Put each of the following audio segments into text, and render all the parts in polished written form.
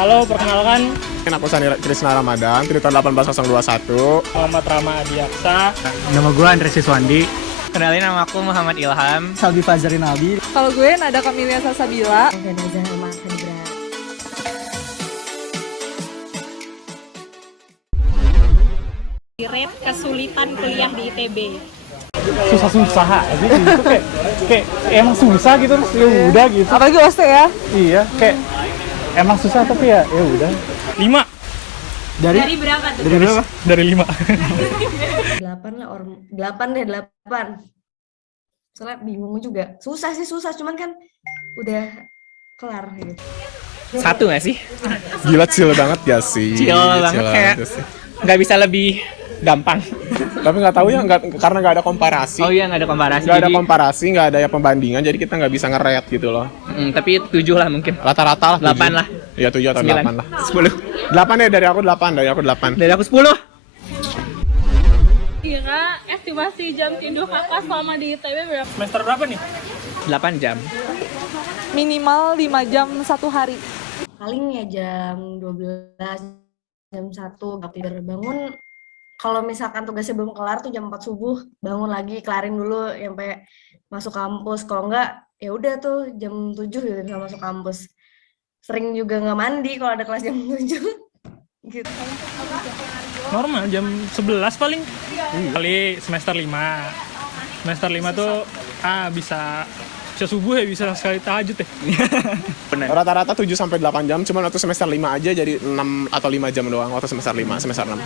Halo, perkenalkan. Aku Sani Krisna Ramadan, Triton 18021. Muhammad Rama Adiaksa. Nama gue Andres Siswandi. Kenalin, nama aku Muhammad Ilham. Salbi Fazari Nabi. Kalau gue Nada Kamilia Salsabila. Rate kesulitan kuliah di ITB. Susah-susah aja sih. Itu kayak emang susah gitu, terus ya udah gitu. Apalagi OSCE ya. Iya, kayak emang susah tapi ya udah. 5. Dari berapa tuh? Dari berapa? Dari 5. 8 lah, 8 deh, 8. Soalnya bingung juga. Susah sih, susah. Cuman kan udah kelar gitu. 1 nggak sih? Gila chill banget ya sih. Chill banget, kayak nggak bisa lebih gampang. Tapi nggak tahu ya, karena nggak ada komparasi. Oh iya, nggak ada komparasi. Nggak ada komparasi, nggak ada ya pembandingan, jadi kita nggak bisa nge-rate gitu loh. Tapi 7 lah mungkin. Rata-rata lah 8 lah. Iya 7 atau 8 lah. 10. 8 ya, dari aku 8. Dari aku 10. Kira estimasi jam tidur kakak selama di ITB berapa? Semester berapa nih? 8 jam. Minimal 5 jam satu hari. Paling ya jam 12, jam 1 nggak tidur. Bangun, kalau misalkan tugasnya belum kelar tuh jam 4 subuh, bangun lagi, kelarin dulu sampai masuk kampus. Kalau enggak, ya udah tuh jam 7 gitu bisa masuk kampus. Sering juga nggak mandi kalau ada kelas jam 7. Gitu. Normal jam 11 paling. Kali semester 5. Semester 5 tuh bisa subuh ya, bisa sekali tahajud ya. Rata-rata 7 sampai 8 jam, cuman waktu semester 5 aja jadi 6 atau 5 jam doang waktu semester 5, semester 6.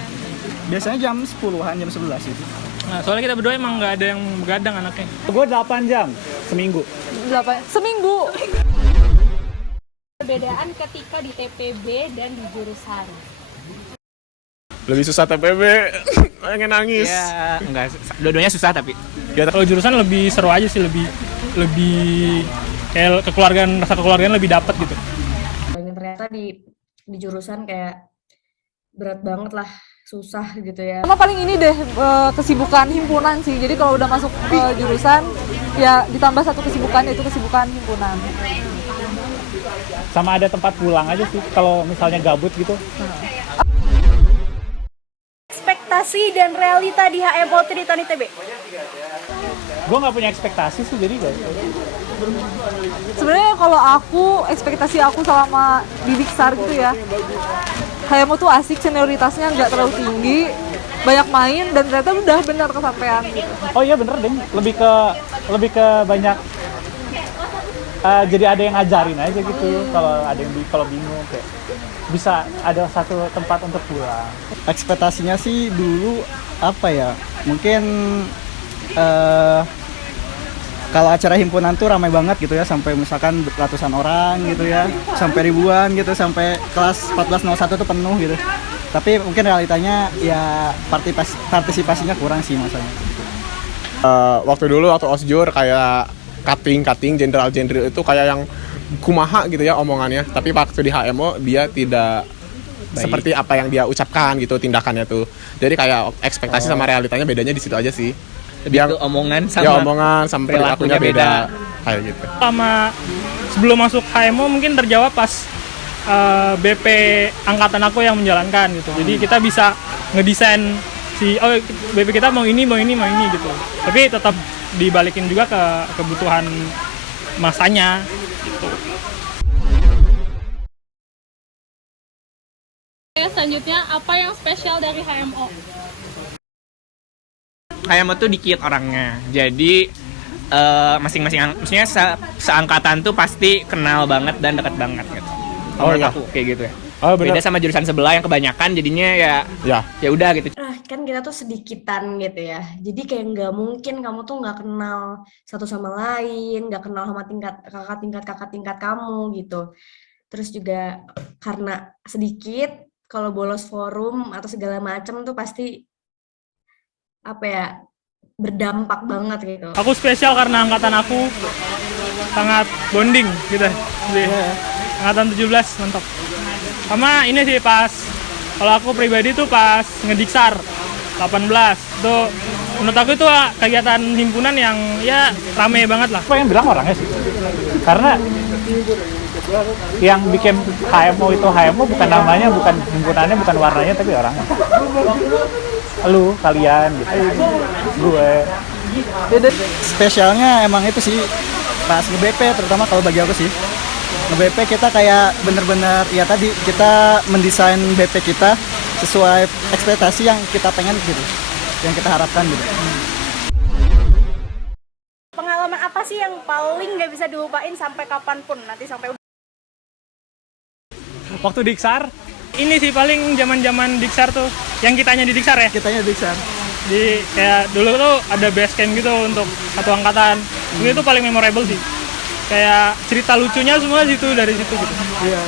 Biasanya jam 10-an, jam 11 itu. Nah, soalnya kita berdua emang nggak ada yang begadang anaknya. Gue 8 jam seminggu. 8 seminggu. Perbedaan ketika di TPB dan di jurusan. Lebih susah TPB, pengen nangis. Ya, enggak. Dua-duanya susah tapi. Ya, kalau jurusan lebih seru aja sih, lebih kayak rasa kekeluargaan lebih dapat gitu. Ternyata di jurusan kayak berat banget lah, susah gitu ya. Sama paling ini deh kesibukan himpunan sih. Jadi kalau udah masuk jurusan ya ditambah satu kesibukan, yaitu kesibukan himpunan. Sama ada tempat pulang aja sih kalau misalnya gabut gitu. Ekspektasi dan realita di HMO Triton ITB. Gue nggak punya ekspektasi sih, jadi gak. Sebenarnya kalau ekspektasi aku selama di Diksar gitu ya, HMO tuh asik, senioritasnya nggak terlalu tinggi, banyak main, dan ternyata udah benar kesampaian gitu. Oh iya bener deh, lebih ke banyak. Jadi ada yang ngajarin aja gitu. Kalau bingung kayak bisa ada satu tempat untuk pulang. Ekspektasinya sih dulu apa ya, mungkin kalau acara himpunan tuh ramai banget gitu ya, sampai misalkan ratusan orang gitu ya, sampai ribuan gitu, sampai kelas 1401 tuh penuh gitu. Tapi mungkin realitanya ya partisipasinya kurang sih masanya. Waktu osjur kayak cutting general itu kayak yang kumaha gitu ya omongannya, tapi waktu di HMO dia tidak seperti apa yang dia ucapkan gitu tindakannya tuh. Jadi kayak ekspektasi sama realitanya bedanya di situ aja sih. Dia omongan sama perilakunya beda kayak gitu. Sebelum masuk HMO mungkin terjawab pas BP angkatan aku yang menjalankan gitu. Jadi kita bisa ngedesain BP kita mau ini gitu. Tapi tetap dibalikin juga ke kebutuhan masanya gitu. Selanjutnya, apa yang spesial dari HMO? HMO tuh dikit orangnya. Jadi masing-masing, maksudnya seangkatan tuh pasti kenal banget dan dekat banget gitu. Menurut aku kayak gitu ya. Beda sama jurusan sebelah yang kebanyakan jadinya ya udah gitu. Kan kita tuh sedikitan gitu ya, jadi kayak nggak mungkin kamu tuh nggak kenal satu sama lain, nggak kenal sama kakak tingkat kamu gitu. Terus juga karena sedikit, kalau bolos forum atau segala macam tuh pasti berdampak banget gitu. Aku spesial karena angkatan aku sangat bonding gitu. Angkatan 17 mantap. Sama ini sih kalau aku pribadi tuh pas ngediksar 18 tuh menurut aku itu kegiatan himpunan yang ya rame banget lah. Apa yang bilang orangnya sih? Karena yang bikin HMO itu HMO bukan namanya, bukan himpunannya, bukan warnanya, tapi orangnya. Lu, kalian gitu. Gue. Spesialnya emang itu sih pas nge-BP, terutama kalau bagi aku sih. Nge-BP kita kayak bener-bener ya tadi kita mendesain BP kita sesuai ekspektasi yang kita pengen gitu, yang kita harapkan gitu. Pengalaman apa sih yang paling nggak bisa dilupain sampai kapanpun? Nanti sampai Waktu Diksar, ini sih paling zaman Diksar tuh, yang kitanya di Diksar ya. Kitanya bisa. Di kayak dulu tuh ada base camp gitu untuk satu angkatan. Itu paling memorable sih. Kayak cerita lucunya semua dari situ gitu. Iya.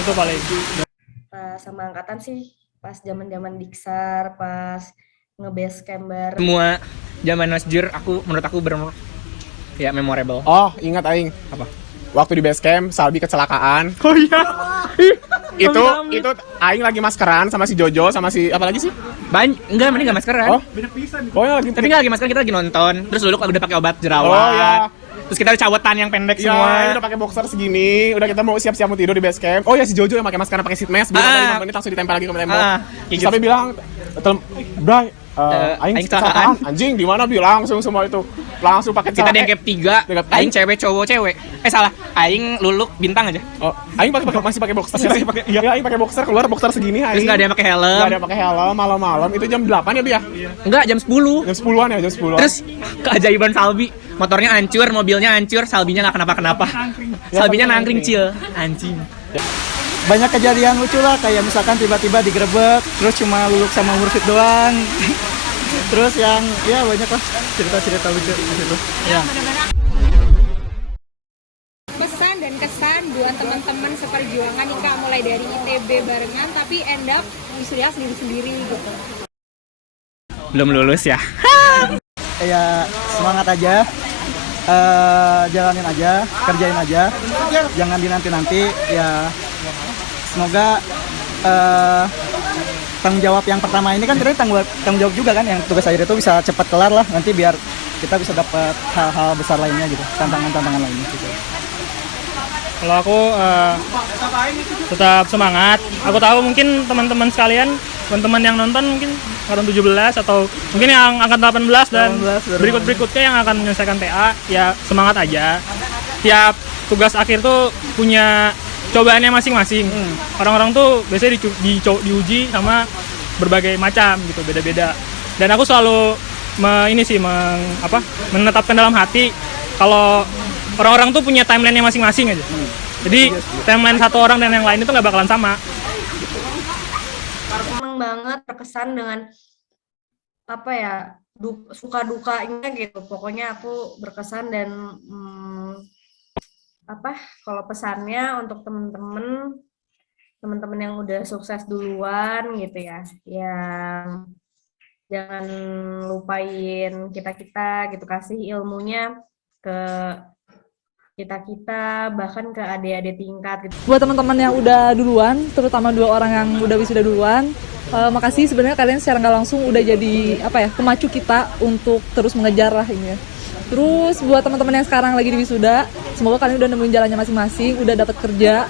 Itu paling. Pas sama angkatan sih, pas zaman-zaman Diksar, pas nge-base camp bareng. Semua zaman Osjur menurut aku ya memorable. Oh, ingat aing. Apa? Waktu di base camp Salbi kecelakaan. Oh iya. itu aing lagi maskeran sama si Jojo sama si apa lagi sih? Enggak, mending enggak maskeran. Oh, ya lagi. Tapi nggak lagi maskeran, kita lagi nonton. Terus dulu udah pakai obat jerawat. Oh ya. Terus kita cawetan yang pendek Ya, semua. udah pakai boxer segini, udah kita mau siap-siap mau tidur di base camp. Oh ya si Jojo yang pakai masker pakai seat mask, bilang tadi 5 menit langsung ditempel lagi ke tembok. Kayak Sampai gitu. bilang, Bray, aing aing kecelakaan, anjing di mana bi langsung semua itu. Langsung pakai Kita di cap 3, Cap aing cewek cowok cewek. Salah, aing luluk bintang aja. Oh, aing masih pakai boxer. Iya, aing pakai boxer keluar boxer segini Terus aing. enggak ada yang pakai helm. Enggak ada yang pakai helm malam-malam. Itu jam 8 ya, Bi ya? Enggak, jam 10. Jam 10-an ya, jam 10-an. Terus keajaiban Salbi, motornya hancur, mobilnya hancur, Salbinya nggak kenapa-kenapa. Salbinya nangkring cil, anjing. Banyak kejadian lucu lah, kayak misalkan tiba-tiba digerebek, terus cuma luluk sama Mursid doang. Terus yang ya banyak lah cerita-cerita lucu di situ. Ya. pesan dan kesan buat teman-teman seperjuangan nih Kak, mulai dari ITB barengan tapi end up wisuda sendiri-sendiri gitu. Belum lulus ya. Ya semangat aja, jalanin aja, kerjain aja, jangan dinanti-nanti ya. Semoga tanggung jawab yang pertama ini kan ternyata tanggung jawab juga kan, yang tugas akhir itu bisa cepat kelar lah, nanti biar kita bisa dapat hal-hal besar lainnya gitu, tantangan-tantangan lainnya gitu. Kalau aku tetap semangat. Aku tahu mungkin teman-teman sekalian, teman-teman yang nonton mungkin angkatan 17 atau mungkin yang angkatan 18 dan berikut-berikutnya yang akan menyelesaikan TA, ya semangat aja. Tiap tugas akhir tuh punya cobaannya masing-masing. Orang-orang tuh biasanya diuji sama berbagai macam gitu, beda-beda. Dan aku selalu menetapkan dalam hati kalau orang-orang tuh punya timeline-nya masing-masing aja. Jadi timeline satu orang dan yang lain itu nggak bakalan sama. Seneng banget, terkesan dengan apa ya, suka dukanya gitu. Pokoknya aku berkesan dan kalau pesannya untuk temen-temen yang udah sukses duluan gitu ya, yang jangan lupain kita gitu, kasih ilmunya ke kita bahkan ke adik-adik tingkat gitu. Buat teman-teman yang udah duluan, terutama 2 orang yang udah wisuda duluan, makasih sebenarnya kalian secara nggak langsung udah jadi pemacu kita untuk terus mengejar lah ini ya. Terus buat teman-teman yang sekarang lagi di wisuda, semoga kalian udah nemuin jalannya masing-masing, udah dapat kerja,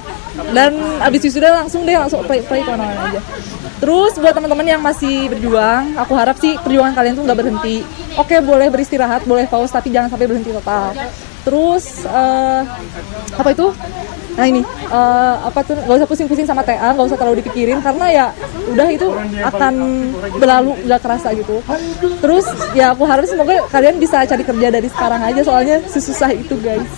dan abis wisuda langsung apply kemana-mana aja. Terus buat teman-teman yang masih berjuang, aku harap sih perjuangan kalian tuh nggak berhenti. Oke, boleh beristirahat, boleh pause, tapi jangan sampai berhenti total. Terus nggak usah pusing-pusing sama TA, nggak usah terlalu dipikirin karena ya udah itu akan berlalu, nggak kerasa gitu. Terus ya aku harap semoga kalian bisa cari kerja dari sekarang aja, soalnya susah itu guys.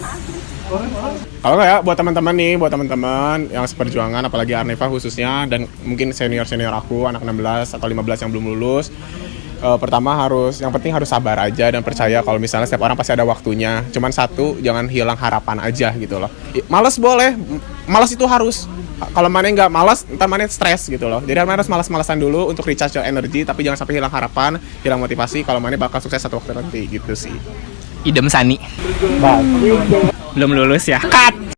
Kalau nggak ya buat teman-teman yang seperjuangan, apalagi Arneva khususnya, dan mungkin senior aku anak 16 atau 15 yang belum lulus, pertama yang penting harus sabar aja dan percaya kalau misalnya setiap orang pasti ada waktunya. Cuman satu, jangan hilang harapan aja gitu loh. Malas boleh, malas itu harus. Kalau mana nggak malas, entar mana stres gitu loh. Jadi mana harus malas-malasan dulu untuk recharge energi, tapi jangan sampai hilang harapan, hilang motivasi. Kalau mana bakal sukses satu waktu nanti gitu sih. Idem Sani. Belum lulus ya. Cut.